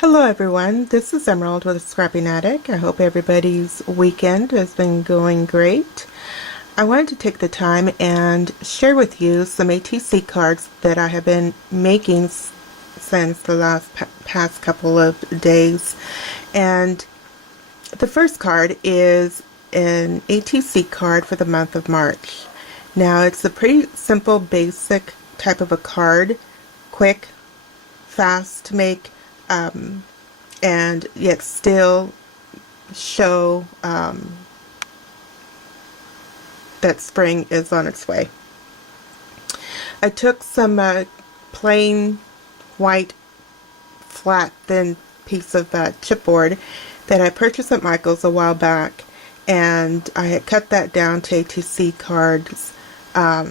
Hello everyone, this is Emerald with Scrapping Attic. I hope everybody's weekend has been going great. I wanted to take the time and share with you some ATC cards that I have been making since the past couple of days. And the first card is an ATC card for the month of March. Now it's a pretty simple, basic type of a card, quick, fast to make, and yet still show that spring is on its way. I took some plain white flat thin piece of chipboard that I purchased at Michael's a while back, and I had cut that down to ATC Cards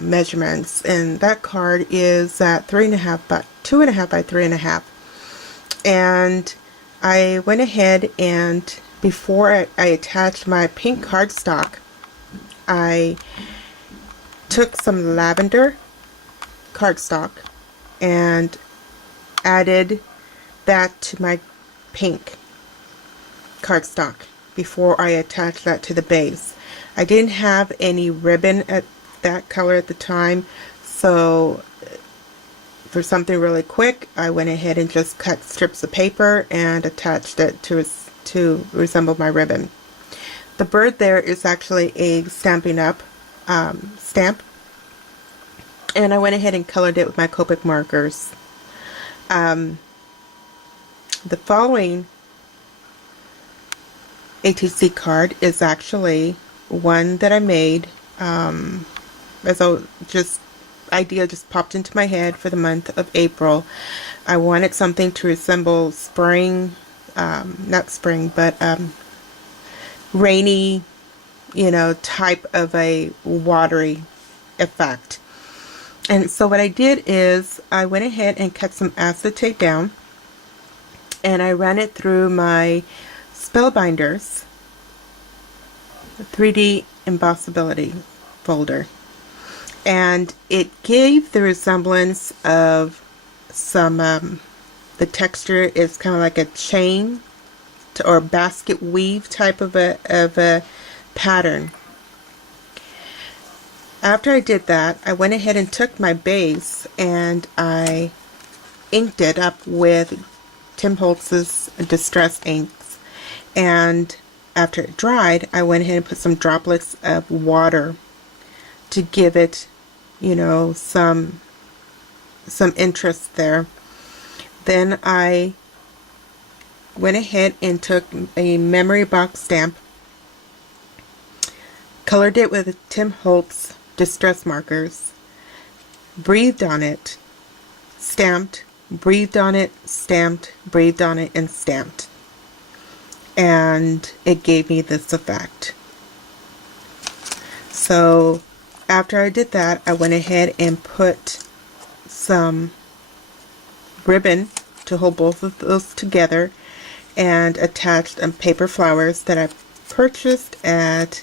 measurements, and that card is at 2.5 by 3.5. And I went ahead and before I attached my pink cardstock, I took some lavender cardstock and added that to my pink cardstock before I attached that to the base. I didn't have any ribbon at that color at the time, so for something really quick, I went ahead and just cut strips of paper and attached it to resemble my ribbon. The bird there is actually a Stampin' Up! Stamp, and I went ahead and colored it with my Copic markers. The following ATC card is actually one that I made as I idea just popped into my head for the month of April. I wanted something to resemble spring, not spring, but rainy, type of a watery effect. And so what I did is I went ahead and cut some acetate down, and I ran it through my Spellbinders 3D Embossability folder. And it gave the resemblance of some, the texture is kind of like a chain or basket weave type of a pattern. After I did that, I went ahead and took my base and I inked it up with Tim Holtz's Distress inks. And after it dried, I went ahead and put some droplets of water to give it, some interest there. Then I went ahead and took a memory box stamp, colored it with Tim Holtz Distress markers, breathed on it, stamped, breathed on it, stamped, breathed on it, and stamped. And it gave me this effect. So after I did that, I went ahead and put some ribbon to hold both of those together and attached paper flowers that I purchased at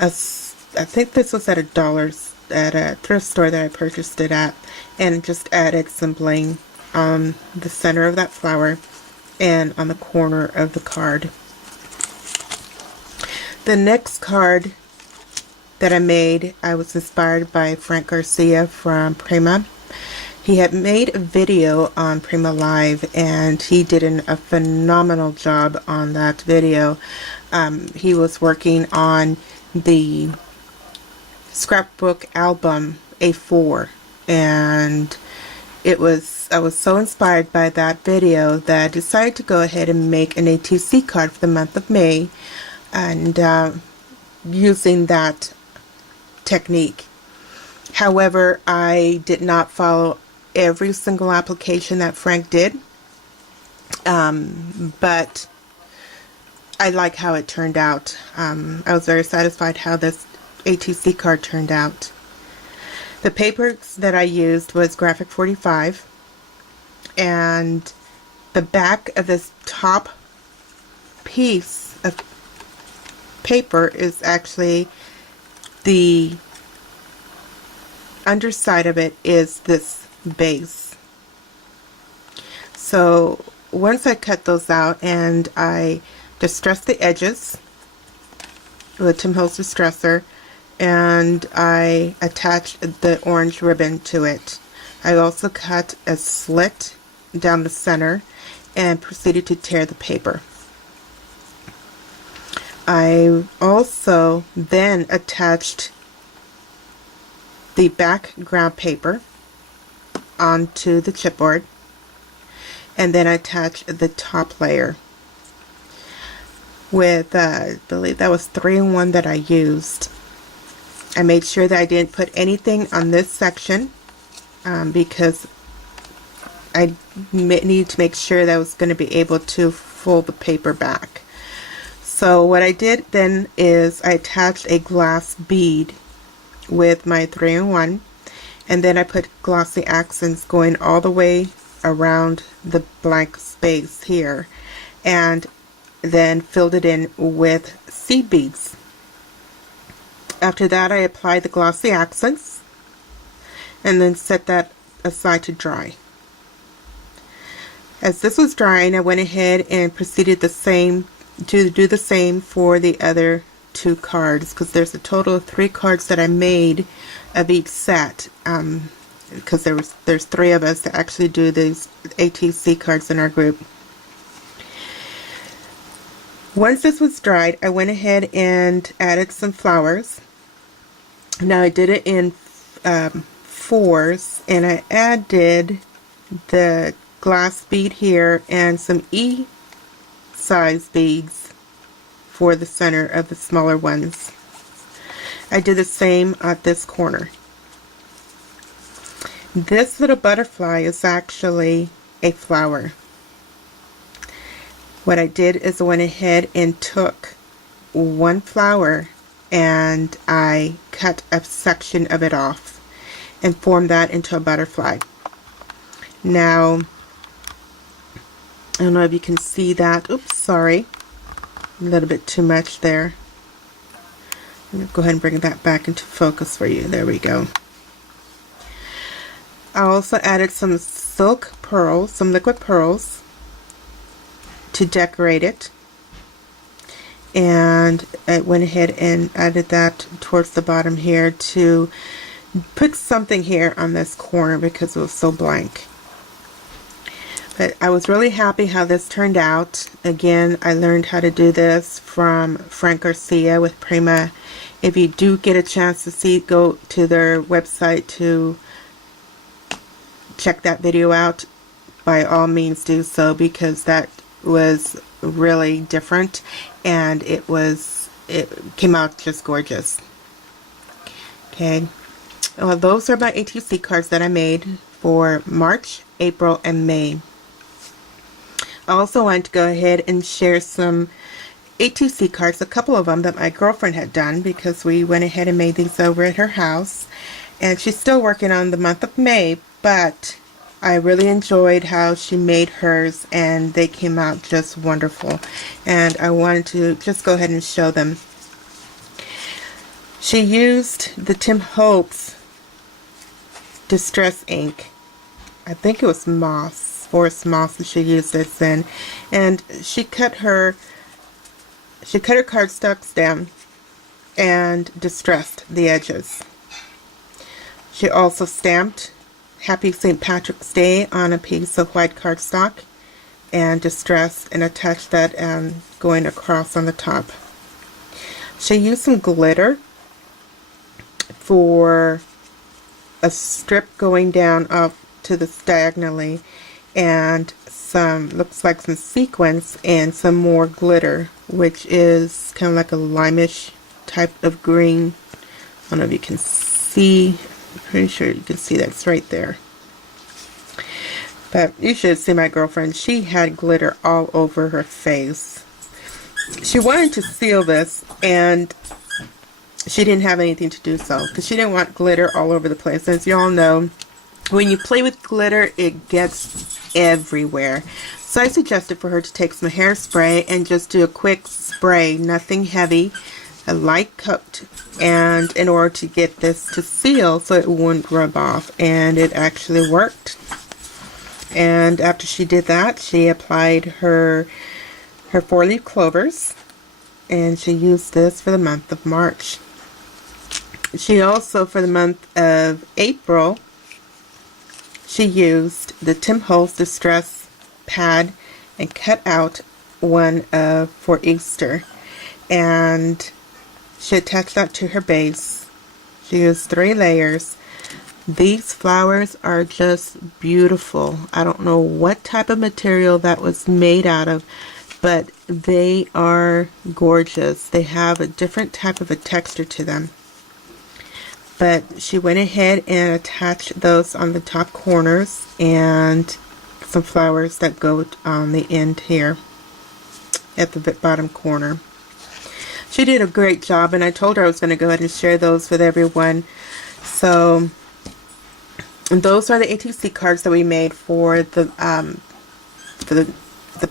I think this was at at a thrift store that I purchased it at, and just added some bling on the center of that flower and on the corner of the card. The next card that I made, I was inspired by Frank Garcia from Prima. He had made a video on Prima Live, and he did a phenomenal job on that video. He was working on the scrapbook album A4, and I was so inspired by that video that I decided to go ahead and make an ATC card for the month of May, and using that technique. However, I did not follow every single application that Frank did, but I like how it turned out. I was very satisfied how this ATC card turned out. The papers that I used was Graphic 45, and the back of this top piece of paper is actually the underside of it is this base. So once I cut those out and I distressed the edges with Tim Holtz Distressor, and I attached the orange ribbon to it. I also cut a slit down the center and proceeded to tear the paper. I also then attached the background paper onto the chipboard, and then I attached the top layer with I believe that was 3-in-1 that I used. I made sure that I didn't put anything on this section because I needed to make sure that I was going to be able to fold the paper back. So what I did then is I attached a glass bead with my 3-in-1, and then I put glossy accents going all the way around the blank space here, and then filled it in with seed beads. After that, I applied the glossy accents and then set that aside to dry. As this was drying, I went ahead and proceeded to do the same for the other 2 cards, because there's a total of 3 cards that I made of each set, because there's 3 of us that actually do these ATC cards in our group. Once this was dried, I went ahead and added some flowers. Now I did it in 4s, and I added the glass bead here and some E-size beads for the center of the smaller ones. I did the same at this corner. This little butterfly is actually a flower. What I did is I went ahead and took 1 flower and I cut a section of it off and formed that into a butterfly. Now, I don't know if you can see that. Oops, sorry. A little bit too much there. I'm going to go ahead and bring that back into focus for you. There we go. I also added some silk pearls, some liquid pearls, to decorate it, and I went ahead and added that towards the bottom here to put something here on this corner because it was so blank. But I was really happy how this turned out. Again, I learned how to do this from Frank Garcia with Prima. If you do get a chance to see, go to their website to check that video out. By all means do so, because that was really different and it came out just gorgeous. Okay, well, those are my ATC cards that I made for March, April, and May. I also wanted to go ahead and share some ATC cards, a couple of them that my girlfriend had done, because we went ahead and made these over at her house, and she's still working on the month of May, but I really enjoyed how she made hers, and they came out just wonderful, and I wanted to just go ahead and show them. She used the Tim Holtz Distress ink. I think it was moss, forest moss that she used this in, and she cut her cardstocks down and distressed the edges. She also stamped Happy St. Patrick's Day on a piece of white cardstock and distressed and attached that going across on the top. She used some glitter for a strip going down up to the diagonally, and some, looks like some sequins and some more glitter, which is kind of like a limeish type of green. I don't know if you can see. I'm pretty sure you can see that's right there. But you should see my girlfriend. She had glitter all over her face. She wanted to seal this, and she didn't have anything to do so, because she didn't want glitter all over the place. As you all know, when you play with glitter, it gets everywhere. So I suggested for her to take some hairspray and just do a quick spray, nothing heavy, a light coat, and in order to get this to seal so it wouldn't rub off, and it actually worked. And after she did that, she applied her 4-leaf clovers, and she used this for the month of March. She also, for the month of April, she used the Tim Holtz Distress pad and cut out one for Easter, and she attached that to her base. She used 3 layers. These flowers are just beautiful. I don't know what type of material that was made out of, but they are gorgeous. They have a different type of a texture to them. But she went ahead and attached those on the top corners and some flowers that go on the end here at the bottom corner. She did a great job, and I told her I was going to go ahead and share those with everyone. So those are the ATC cards that we made for the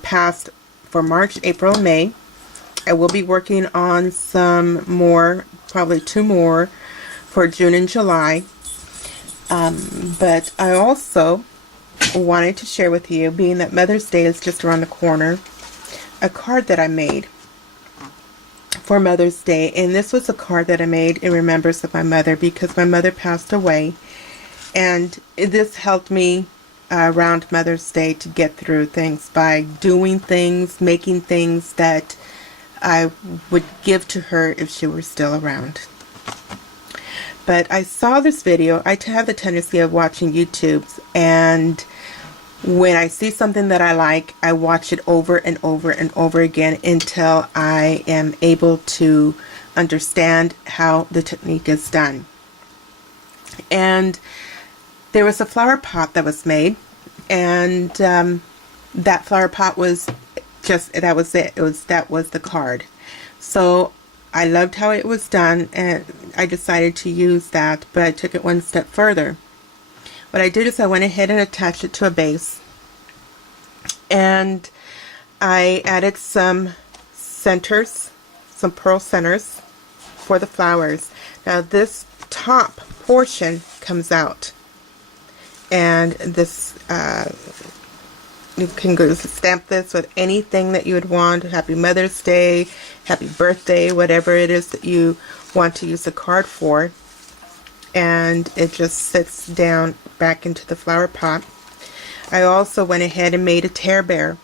past, for March, April, and May. I will be working on some more, probably 2 more for June and July. But I also wanted to share with you, being that Mother's Day is just around the corner, a card that I made for Mother's Day. And this was a card that I made in remembrance of my mother, because my mother passed away. And this helped me around Mother's Day to get through things by doing things, making things that I would give to her if she were still around. But I saw this video. I have the tendency of watching YouTubes, and when I see something that I like, I watch it over and over and over again until I am able to understand how the technique is done. And there was a flower pot that was made, and that flower pot was just, that was it. That was the card. So I loved how it was done, and I decided to use that, but I took it one step further. What I did is I went ahead and attached it to a base, and I added some centers, some pearl centers for the flowers. Now this top portion comes out, and this you can go stamp this with anything that you would want. Happy Mother's Day, happy birthday, whatever it is that you want to use the card for. And it just sits down back into the flower pot. I also went ahead and made a tear bear.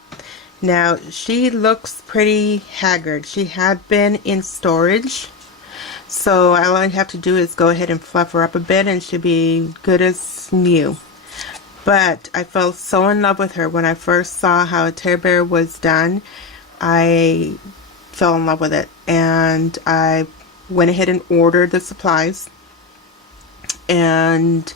Now she looks pretty haggard. She had been in storage, so all I have to do is go ahead and fluff her up a bit and she'll be good as new. But I fell so in love with her when I first saw how a tear bear was done. I fell in love with it, and I went ahead and ordered the supplies. And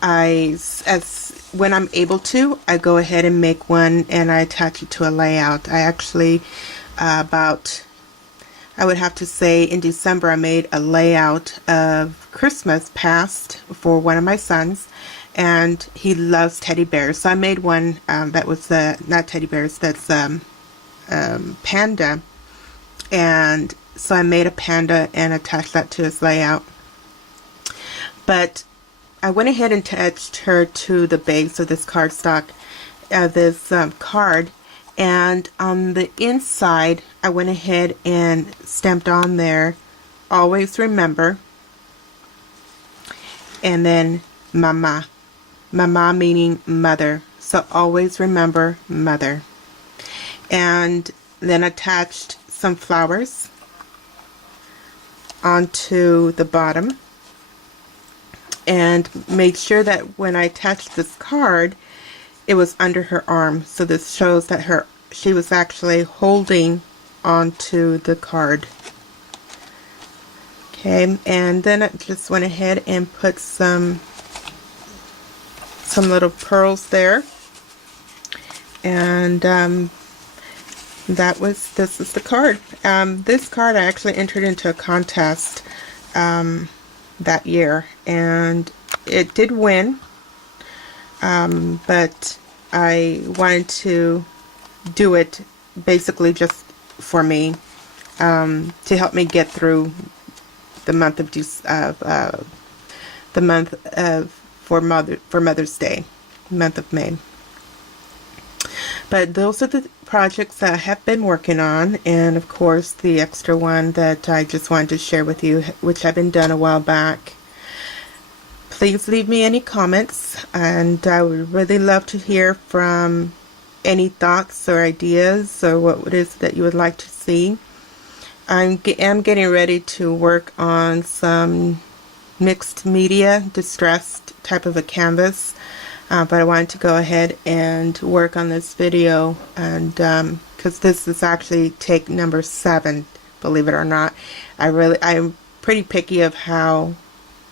when I'm able to, I go ahead and make one, and I attach it to a layout. I actually I would have to say in December, I made a layout of Christmas past for one of my sons, and he loves teddy bears. So I made one that was not teddy bears, that's panda. And so I made a panda and attached that to his layout. But I went ahead and attached her to the base of this cardstock, this card. And on the inside, I went ahead and stamped on there, always remember, and then mama. Mama meaning mother. So always remember mother. And then attached some flowers onto the bottom. And made sure that when I attached this card, it was under her arm. So this shows that she was actually holding onto the card. Okay, and then I just went ahead and put some little pearls there, and this is the card. This card I actually entered into a contest that year, and it did win, but I wanted to do it basically just for me, to help me get through the month of for Mother's Day, month of May. But those are the projects that I have been working on, and of course the extra one that I just wanted to share with you, which had been done a while back. Please leave me any comments, and I would really love to hear from any thoughts or ideas or what it is that you would like to see. I am getting ready to work on some mixed media, distressed type of a canvas, but I wanted to go ahead and work on this video, and because this is actually take number 7, believe it or not. I'm pretty picky of how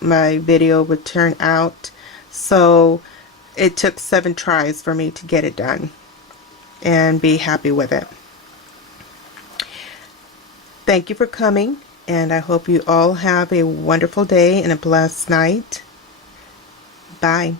my video would turn out, so it took 7 tries for me to get it done and be happy with it. Thank you for coming, and I hope you all have a wonderful day and a blessed night. Bye.